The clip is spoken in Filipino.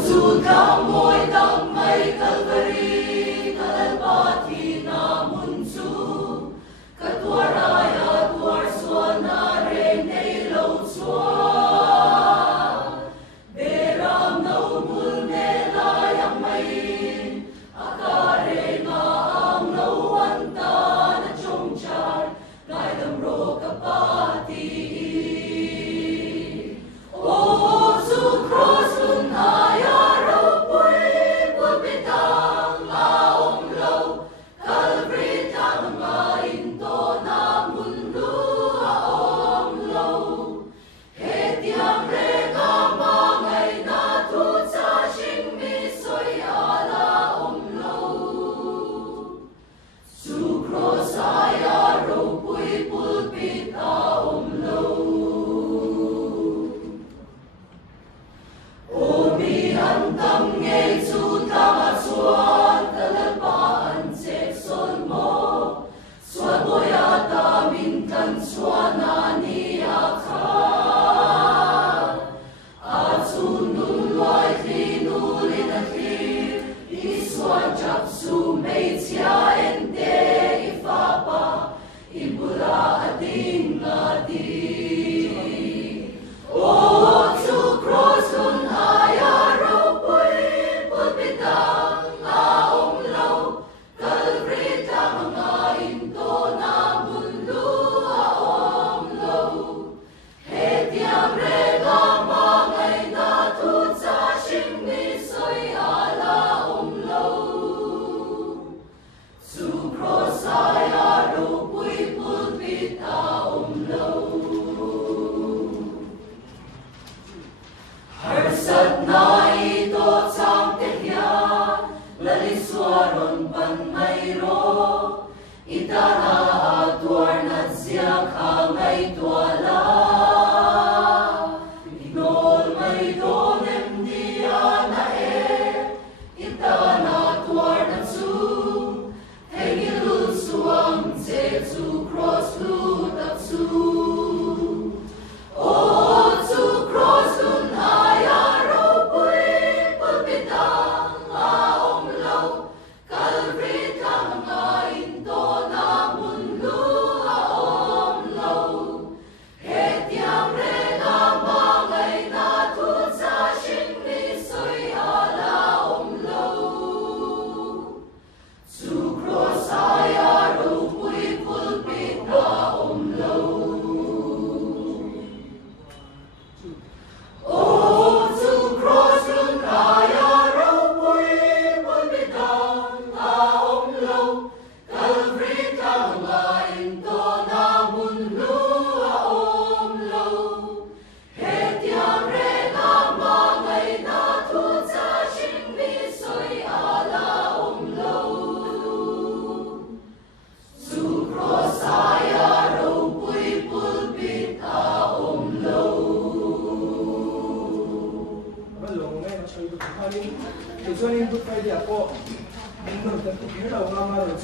Su kamoy dang may Calvary, kalpati na munsu, katwaraya tuarswa na rene lautswa, beram na umulnela yang may, akare nga ang nauwanta na chongchar, ngay damro kapati. Oh, su cross lunaya. Harsat na ito sang tehya, laliswaron pan mayro, itana atwar na siya kangay tuwala. Inol may donem diya na itana atwar na su, hengilul suang zetsu cross lutak su. Good Friday ako. Ang nagtatapos na ako nga